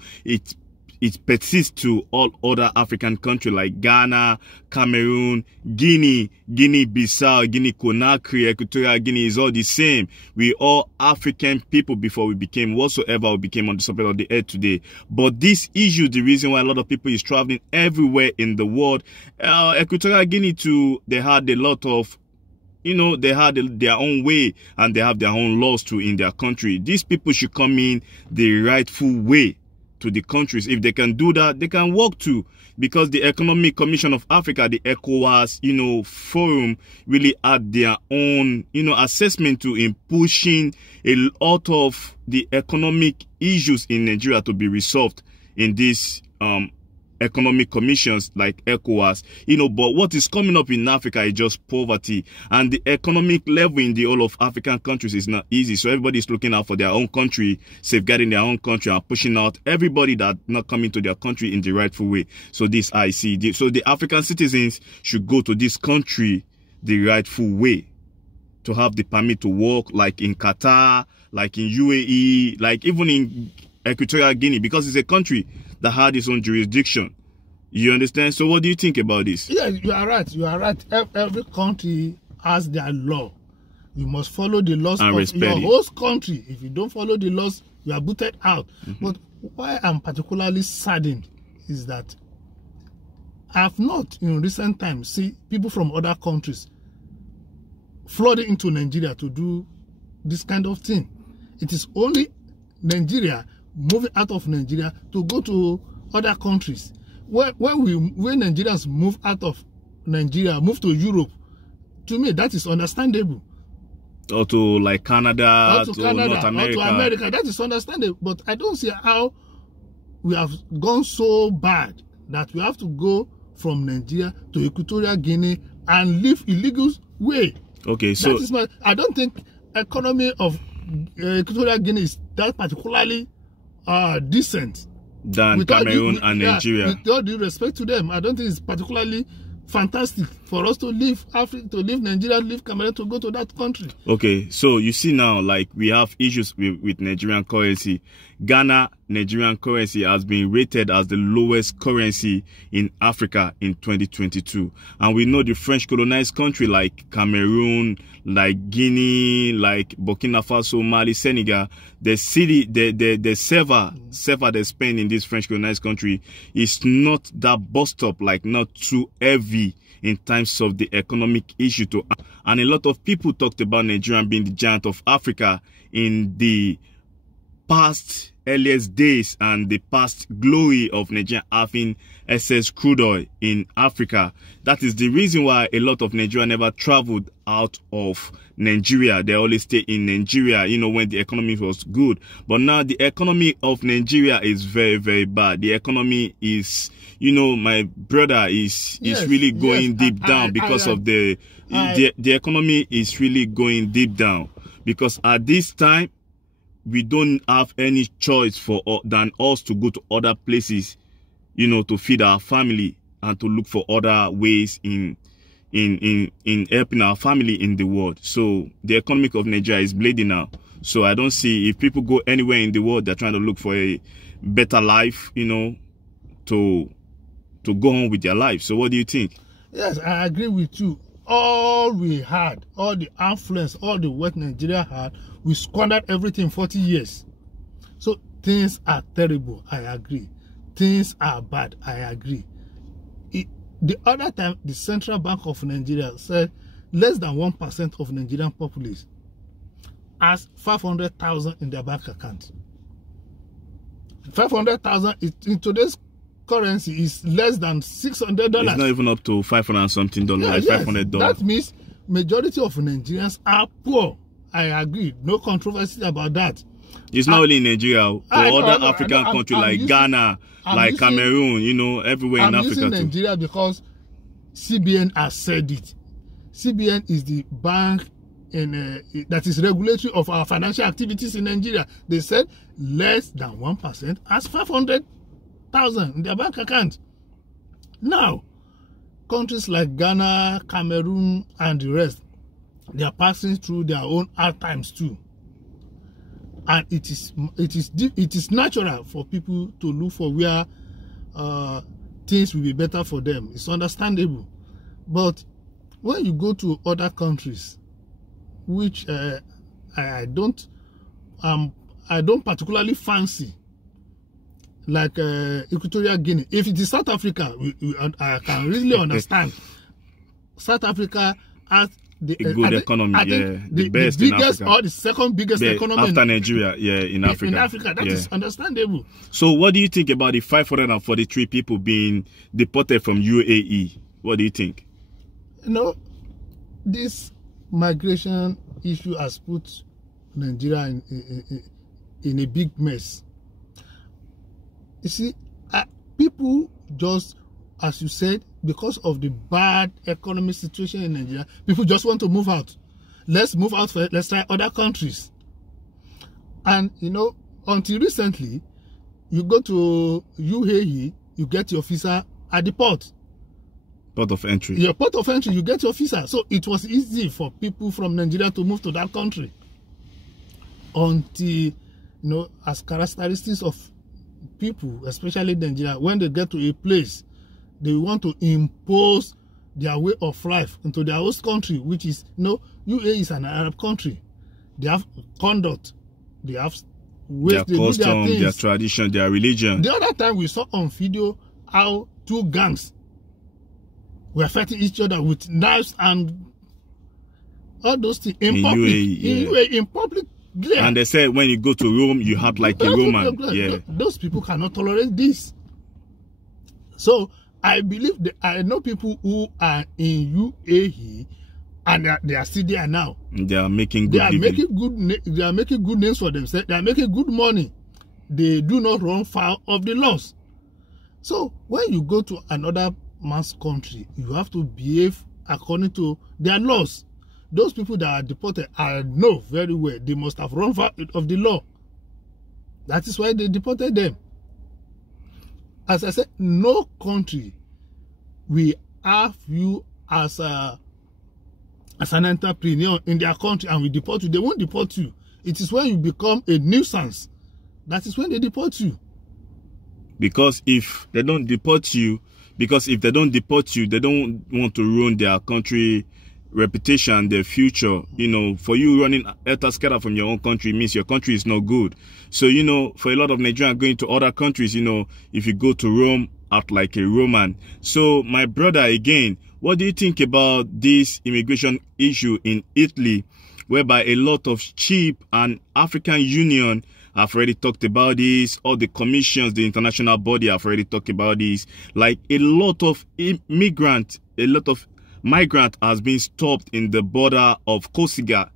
It persists to all other African countries like Ghana, Cameroon, Guinea-Bissau, Guinea-Conakry, Equatorial Guinea is all the same. We all African people before we became whatsoever we became on the surface of the earth today. But this issue, the reason why a lot of people is traveling everywhere in the world, Equatorial Guinea too, they had a lot of, you know, they had their own way and they have their own laws too in their country. These people should come in the rightful way to the countries. If they can do that, they can work too, because the Economic Commission of Africa, the ECOWAS, you know, forum really had their own, you know, assessment to in pushing a lot of the economic issues in Nigeria to be resolved in this economic commissions like ECOWAS, you know. But what is coming up in Africa is just poverty, and the economic level in the whole of African countries is not easy. So everybody is looking out for their own country, safeguarding their own country, and pushing out everybody that not coming to their country in the rightful way. So this I see. So the African citizens should go to this country the rightful way, to have the permit to work, like in Qatar, like in UAE, like even in Equatorial Guinea, because it's a country that had its own jurisdiction. You understand? So what do you think about this? Yeah, you are right. You are right. Every country has their law. You must follow the laws of your host country. If you don't follow the laws, you are booted out. But why I'm particularly saddened is that I have not, in recent times, seen people from other countries flooding into Nigeria to do this kind of thing. It is only Nigeria moving out of Nigeria to go to other countries. When Nigerians move out of Nigeria, move to Europe, to me that is understandable. Or to like Canada, or to Canada, North America. Or to America, that is understandable. But I don't see how we have gone so bad that we have to go from Nigeria to Equatorial Guinea and live illegal way. Okay, so that is I don't think economy of Equatorial Guinea is that particularly decent than Cameroon and Nigeria. With all due respect to them, I don't think it's particularly fantastic for us to leave Africa, to leave Nigeria, leave Cameroon, to go to that country. Okay, so you see now, like, we have issues with Nigerian currency. Ghana Nigerian currency has been rated as the lowest currency in Africa in 2022. And we know the French colonized country like Cameroon, like Guinea, like Burkina Faso, Mali, Senegal, the server they spend in this French colonized country is not that bust up, like not too heavy in terms of the economic issue to. And a lot of people talked about Nigeria being the giant of Africa in the past earliest days and the past glory of Nigeria having excess crude oil in Africa. That is the reason why a lot of Nigeria never traveled out of Nigeria. They always stay in Nigeria, you know, when the economy was good. But now the economy of Nigeria is very, very bad. The economy is, you know, my brother, is really going deep down because of the economy is really going deep down, because at this time we don't have any choice than us to go to other places, you know, to feed our family and to look for other ways in helping our family in the world. So the economy of Nigeria is bleeding now. So I don't see, if people go anywhere in the world, they're trying to look for a better life, you know, to go on with their life. So what do you think? Yes, I agree with you. All we had, all the affluence, all the wealth Nigeria had, we squandered everything 40 years. So things are terrible, I agree. Things are bad, I agree. The other time, the Central Bank of Nigeria said less than 1% of Nigerian populace has 500,000 in their bank account. 500,000 in today's currency is less than $600. It's not even up to $500 something, like $500. That means majority of Nigerians are poor. I agree. No controversy about that. It's not only in Nigeria, or other African countries like Ghana, like Cameroon, you know, everywhere in Africa too. I'm using Nigeria because CBN has said it. CBN is the bank that is regulatory of our financial activities in Nigeria. They said less than 1% has 500,000 in their bank account. Now, countries like Ghana, Cameroon, and the rest, they are passing through their own hard times too. And it is natural for people to look for where things will be better for them. It's understandable. But when you go to other countries, which I don't particularly fancy, like Equatorial Guinea. If it is South Africa, I can really understand. South Africa has a good economy, the best biggest in Africa, or the second biggest economy after Nigeria, in Africa. In Africa, that is understandable. So, what do you think about the 543 people being deported from UAE? What do you think? You know, this migration issue has put Nigeria in a big mess. You see, people just, as you said, because of the bad economic situation in Nigeria, people just want to move out. Let's move out first. Let's try other countries. And, you know, until recently, you go to UAE, you get your visa at the port. Port of entry. Your port of entry, you get your visa. So it was easy for people from Nigeria to move to that country. Until, you know, as characteristics of people, especially Nigeria, when they get to a place, they want to impose their way of life into their host country, which is, you know, UAE is an Arab country. They have conduct. They have ways they do their things. Their tradition, their religion. The other time we saw on video how two gangs were fighting each other with knives and all those things in public. UAE, in public. Yeah. And they said when you go to Rome, you have like a Roman. Yeah. Those people cannot tolerate this. So I believe that I know people who are in UAE and they are still there now. They are making good. They are making good names for themselves. They are making good money. They do not run foul of the laws. So when you go to another man's country, you have to behave according to their laws. Those people that are deported, I know very well, they must have run foul of the law. That is why they deported them. As I said, no country will have you as an entrepreneur in their country and will deport you. They won't deport you. It is when you become a nuisance. That is when they deport you. Because if they don't deport you, they don't want to ruin their country reputation, their future. You know, for you running elter-skelter from your own country means your country is not good. So, you know, for a lot of Nigerians going to other countries, you know, if you go to Rome, act like a Roman. So, my brother, again, what do you think about this immigration issue in Italy, whereby a lot of cheap and African Union have already talked about this, all the commissions, the international body have already talked about this. Like a lot of migrant has been stopped in the border of Corsica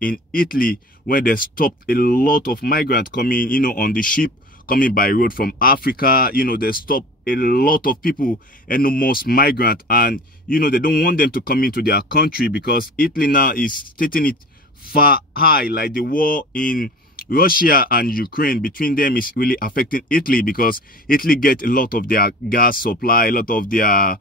in Italy, where they stopped a lot of migrants coming, you know, on the ship coming by road from Africa. You know, they stopped a lot of people, enormous migrants, and you know, they don't want them to come into their country because Italy now is stating it far high, like the war in Russia and Ukraine between them is really affecting Italy, because Italy gets a lot of their gas supply, a lot of their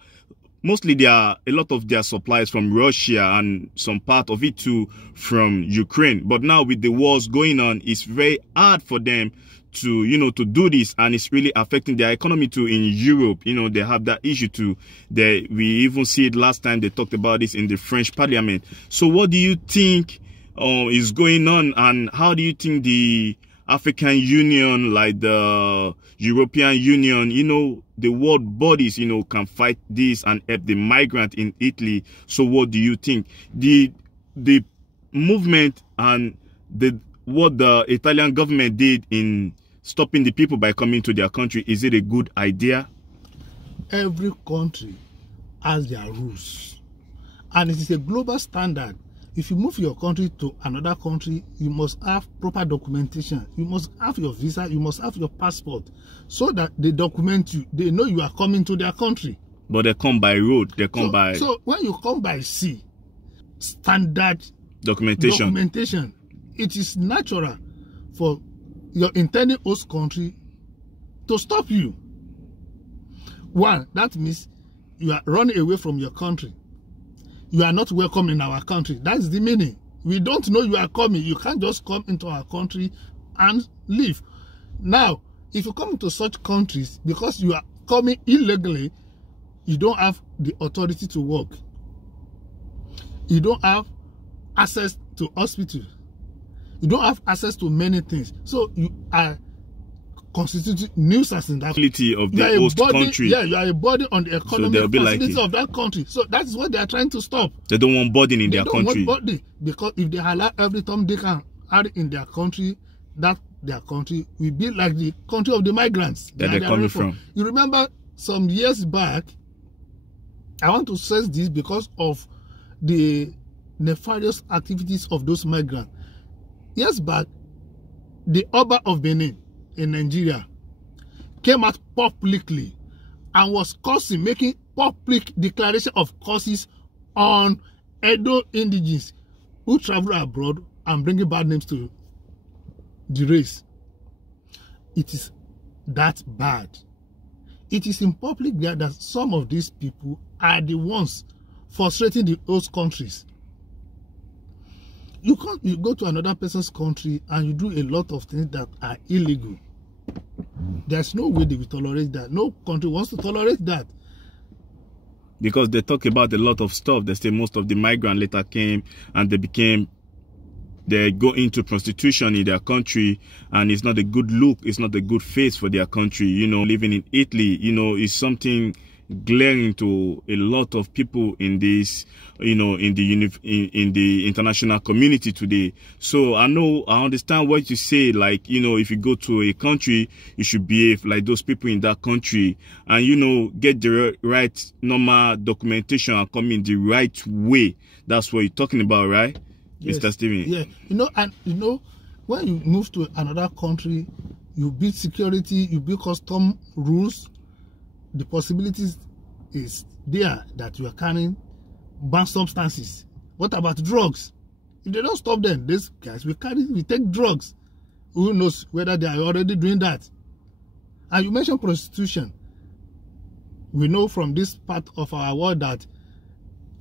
supplies from Russia and some part of it too from Ukraine. But now with the wars going on, it's very hard for them to, you know, to do this, and it's really affecting their economy too in Europe. You know, they have that issue too. We even see it last time they talked about this in the French Parliament. So what do you think is going on, and how do you think the African Union, like the European Union, you know, the world bodies, you know, can fight this and help the migrant in Italy? So what do you think? The movement and what the Italian government did in stopping the people by coming to their country, is it a good idea? Every country has their rules, and it is a global standard. If you move your country to another country, you must have proper documentation. You must have your visa. You must have your passport, so that they document you. They know you are coming to their country. But they come by road. They come by... So when you come by sea, standard documentation, it is natural for your intended host country to stop you. One, that means you are running away from your country. You are not welcome in our country. That's the meaning. We don't know you are coming. You can't just come into our country and leave. Now, if you come into such countries, because you are coming illegally, you don't have the authority to work. You don't have access to hospital. You don't have access to many things. So you are constituting nuisance in that quality of the host country. Yeah, you are a burden on the economic facility of that country. So that's what they are trying to stop. They don't want burden in their country. They don't want burden, because if they allow every time they can add in their country, that their country will be like the country of the migrants that they're coming from. You remember some years back, I want to say this because of the nefarious activities of those migrants. Years back, the Oba of Benin in Nigeria came out publicly and was making public declaration of curses on Edo indigenes who travel abroad and bringing bad names to the race. It is that bad. It is in public there that some of these people are the ones frustrating those countries. You go to another person's country and you do a lot of things that are illegal. There's no way they will tolerate that. No country wants to tolerate that. Because they talk about a lot of stuff. They say most of the migrants later came and they go into prostitution in their country, and it's not a good look, it's not a good face for their country. You know, living in Italy, you know, is something glaring to a lot of people in this, you know, in the international community today. So I understand what you say, like, you know, if you go to a country, you should behave like those people in that country, and, you know, get the right normal documentation and come in the right way. That's what you're talking about, right? Yes. Mr. Steven? Yeah, you know, and you know, when you move to another country, you build security, you build custom rules. The possibilities is there that you are carrying banned substances. What about drugs? If they don't stop them, these guys we take drugs. Who knows whether they are already doing that? And you mentioned prostitution. We know from this part of our world that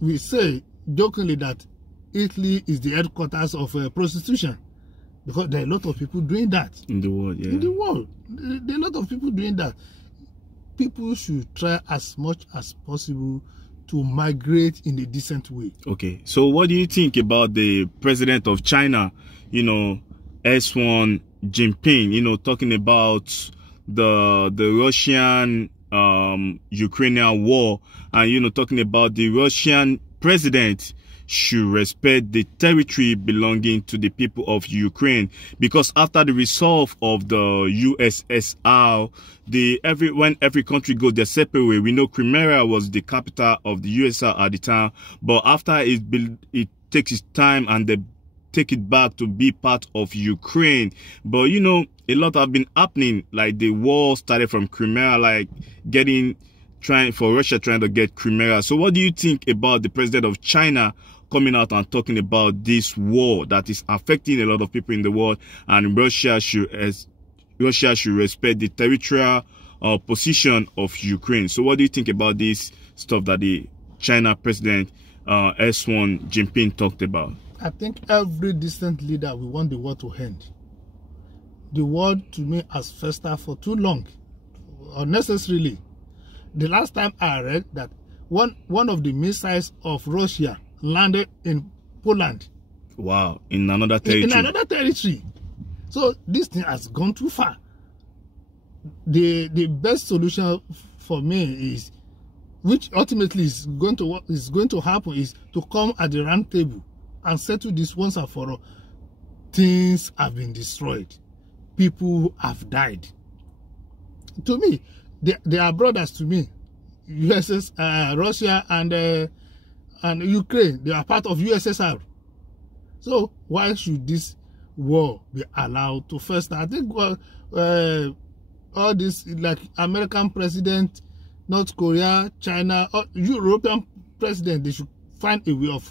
we say jokingly that Italy is the headquarters of prostitution, because there are a lot of people doing that in the world. Yeah, in the world, there are a lot of people doing that. People should try as much as possible to migrate in a decent way. Okay, so what do you think about the president of China, you know, S1 Jinping, you know, talking about the Russian Ukrainian war, and, you know, talking about the Russian president should respect the territory belonging to the people of Ukraine, because after the resolve of the USSR, when every country goes their separate way. We know Crimea was the capital of the USSR at the time, but after it takes its time and they take it back to be part of Ukraine. But, you know, a lot have been happening, like the war started from Crimea, like Russia trying to get Crimea. So what do you think about the president of China coming out and talking about this war that is affecting a lot of people in the world, and Russia should respect the territorial position of Ukraine? So what do you think about this stuff that the China president S1 Jinping talked about? I think every distant leader will want the war to end. The war, to me, has festered for too long, unnecessarily. The last time I read that one of the missiles of Russia landed in Poland. Wow, in another territory. In another territory. So this thing has gone too far. The best solution for me is, which ultimately is going to happen, is to come at the round table and settle this once and for all. Things have been destroyed. People have died. To me, they are brothers to me. Russia and Ukraine, they are part of USSR. So why should this war be allowed to fester? I think all this, like American president North Korea, China, or European president, they should find a way of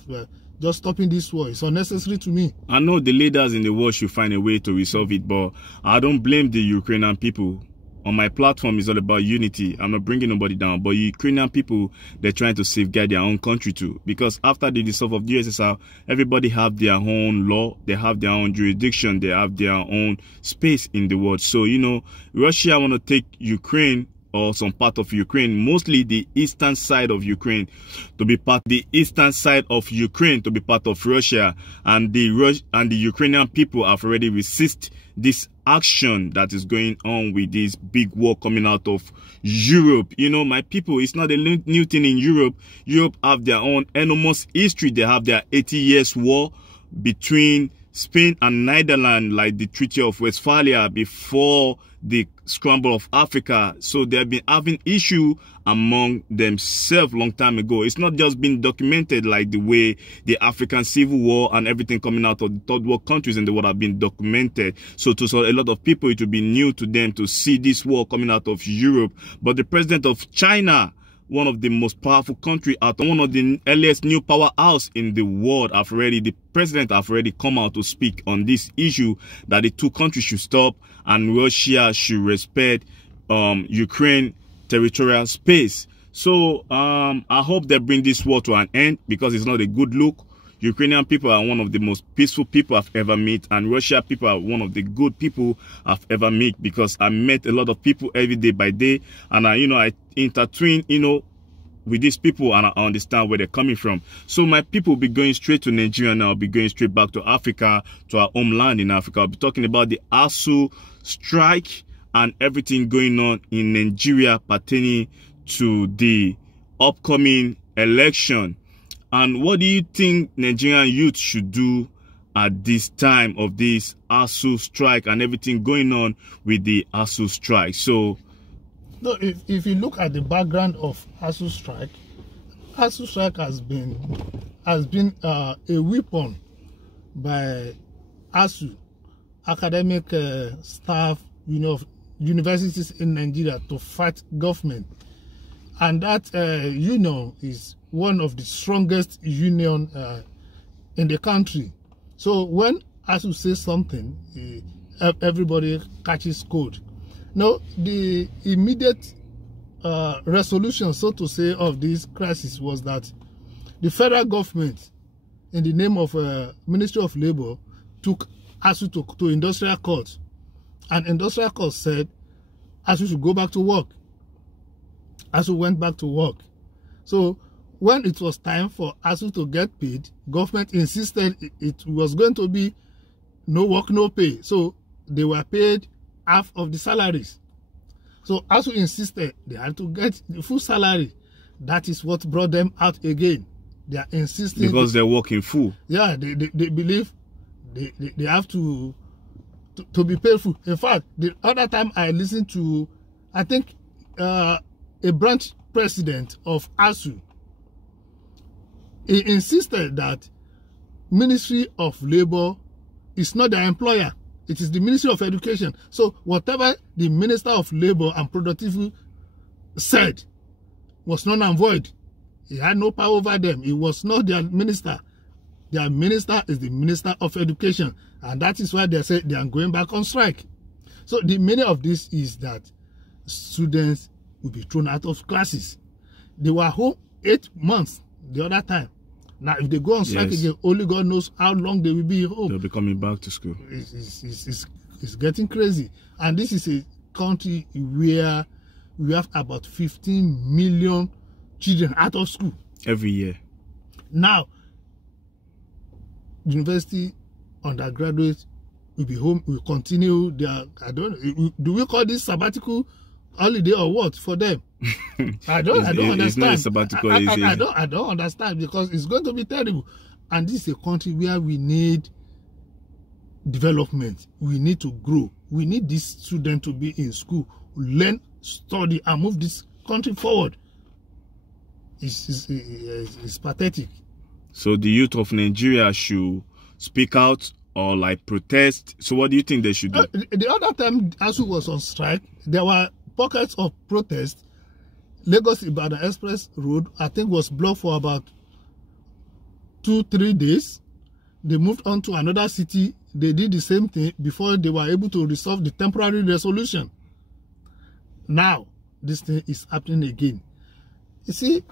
just stopping this war. It's unnecessary to me. I know the leaders in the world should find a way to resolve it, but I don't blame the Ukrainian people. On my platform, it's all about unity. I'm not bringing nobody down, but Ukrainian people, they're trying to safeguard their own country too. Because after the dissolve of the USSR, everybody have their own law, they have their own jurisdiction, they have their own space in the world. So, you know, Russia want to take Ukraine or some part of Ukraine, mostly the eastern side of Ukraine, to be part of Russia, and the Ukrainian people have already resisted this action that is going on with this big war coming out of Europe. You know, my people, it's not a new thing in Europe. Europe have their own enormous history. They have their 80 years war between Spain and Netherlands, like the Treaty of Westphalia before the scramble of Africa. So they have been having issue among themselves long time ago. It's not just been documented like the way the African Civil War and everything coming out of the third world countries in the world have been documented. So to a lot of people, it will be new to them to see this war coming out of Europe. But the president of China, one of the most powerful country out, one of the earliest new powerhouse in the world, the president have already come out to speak on this issue, that the two countries should stop and Russia should respect Ukraine territorial space. So I hope they bring this war to an end, because it's not a good look. Ukrainian people are one of the most peaceful people I've ever met, and Russia people are one of the good people I've ever met, because I met a lot of people every day by day, and I intertwine, with these people, and I understand where they're coming from. So my people will be going straight to Nigeria now. I'll be going straight back to Africa, to our homeland in Africa. I'll be talking about the Asuu strike and everything going on in Nigeria pertaining to the upcoming election. And what do you think Nigerian youth should do at this time of this Asuu strike and everything going on with the Asuu strike? So, no, if you look at the background of Asuu strike has been a weapon by Asuu, academic staff, universities in Nigeria, to fight government, and that union is one of the strongest union in the country. So when Asuu says something, everybody catches cold. Now, the immediate resolution, so to say, of this crisis was that the federal government, in the name of Ministry of Labor, took Asuu to industrial court, and industrial court said Asuu should go back to work. Asuu went back to work. So when it was time for Asuu to get paid, government insisted it was going to be no work, no pay. So they were paid half of the salaries. So Asuu insisted they had to get the full salary. That is what brought them out again. They are insisting, because they're working full. Yeah, they believe they have to be paid full. In fact, the other time I listened to, I think a branch president of Asuu, he insisted that Ministry of Labor is not their employer. It is the Ministry of Education. So whatever the Minister of Labor and Productivity said was null and void. He had no power over them. He was not their minister. Their minister is the Minister of Education. And that is why they said they are going back on strike. So the meaning of this is that students will be thrown out of classes. They were home 8 months the other time. Now, if they go on strike again, only God knows how long they will be home. They'll be coming back to school. It's getting crazy. And this is a country where we have about 15 million children out of school every year. Now, university undergraduates will be home, will continue their, do we call this sabbatical holiday or what for them? I don't understand. It's not a sabbatical. I don't understand, because it's going to be terrible. And this is a country where we need development. We need to grow. We need these students to be in school, learn, study, and move this country forward. It's pathetic. So the youth of Nigeria should speak out or like protest. So what do you think they should do? The other time Asuu was on strike, there were pockets of protest Lagos-Ibadan Express Road, I think, was blocked for about 2-3 days. They moved on to another city. They did the same thing before they were able to resolve the temporary resolution. Now, this thing is happening again. You see,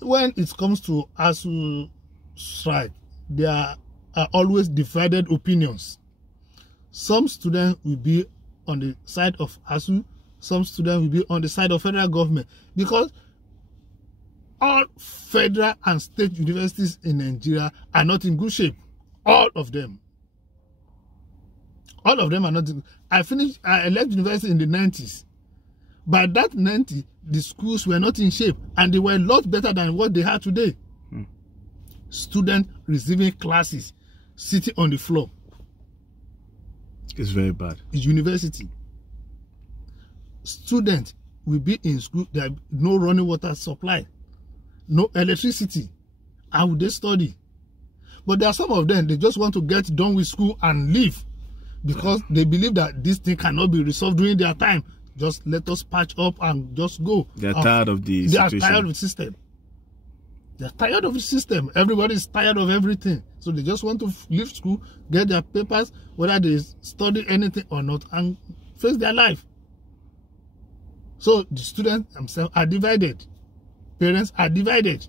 when it comes to Asuu strike, there are always divided opinions. Some students will be on the side of Asuu, some students will be on the side of federal government, because all federal and state universities in Nigeria are not in good shape. All of them. All of them are not. I left university in the 90s. By that 90, the schools were not in shape, and they were a lot better than what they have today. Students receiving classes, sitting on the floor. It's very bad. University. Students will be in school. There are no running water supply, no electricity. How would they study? But there are some of them, they just want to get done with school and leave, because they believe that this thing cannot be resolved during their time. Just let us patch up and just go. They're tired of the situation. They are tired of the system. They're tired of the system. Everybody is tired of everything. So they just want to leave school, get their papers, whether they study anything or not, and face their life. So the students themselves are divided. Parents are divided.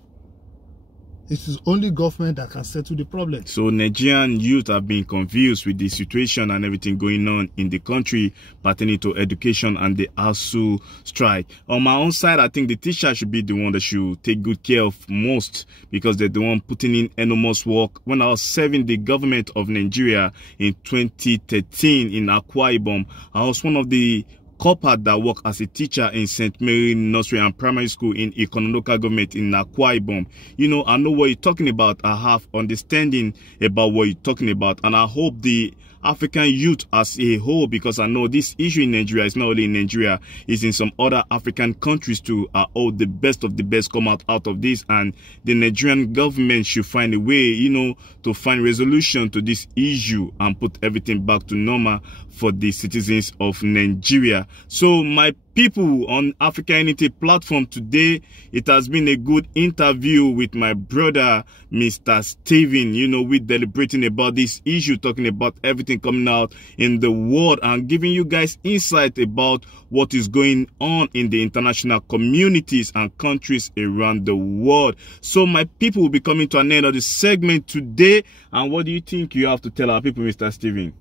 It is only government that can settle the problem. So Nigerian youth have been confused with the situation and everything going on in the country pertaining to education and the Asuu strike. On my own side, I think the teacher should be the one that should take good care of most, because they're the one putting in enormous work. When I was serving the government of Nigeria in 2013 in Akwa Ibom, I was one of the corporate that work as a teacher in St. Mary Nursery and Primary School in Ikono local government in Akwa Ibom. You know, I know what you're talking about. I have understanding about what you're talking about, and I hope the African youth as a whole, because I know this issue in Nigeria is not only in Nigeria, it's in some other African countries too, are all the best of the best come out of this, and the Nigerian government should find a way, you know, to find resolution to this issue and put everything back to normal for the citizens of Nigeria. So my people on Africa Unity platform today, it has been a good interview with my brother Mr. Steven. You know, we're deliberating about this issue, talking about everything coming out in the world and giving you guys insight about what is going on in the international communities and countries around the world. So my people will be coming to an end of the segment today. And what do you think you have to tell our people, Mr. Steven?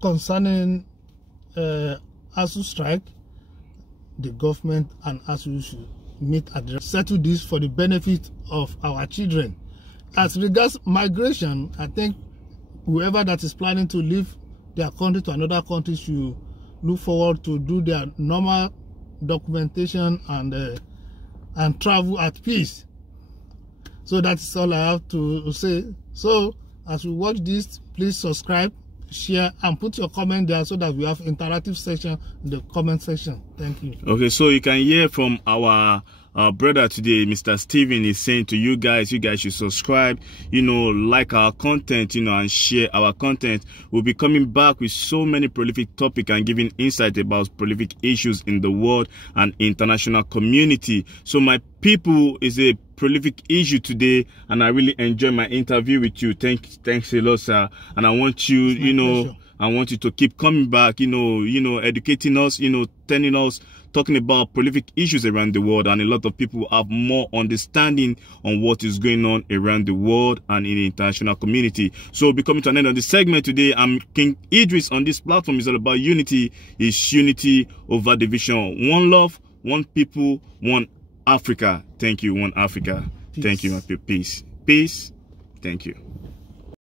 Concerning Asuu strike, the government and Asuu should meet and settle this for the benefit of our children. As regards migration, I think whoever that is planning to leave their country to another country should look forward to do their normal documentation and travel at peace. So that's all I have to say. So as we watch this, please subscribe, share, and put your comment there so that we have interactive section in the comment section. Thank you. Okay, so you can hear from our brother today, Mr. Steven, is saying to you guys should subscribe, you know, like our content, you know, and share our content. We'll be coming back with so many prolific topics and giving insight about prolific issues in the world and international community. So my people, is a prolific issue today, and I really enjoy my interview with you. Thanks a lot, sir. And I want you, you know, pleasure. I want you to keep coming back, you know, educating us, you know, telling us, talking about prolific issues around the world, and a lot of people have more understanding on what is going on around the world and in the international community. So we'll be coming to an end of the segment today. I'm King Idris. On this platform is all about unity. It's unity over division. One love, one people, one Africa. Thank you, one Africa. Peace. Thank you, my people. Peace. Peace. Thank you.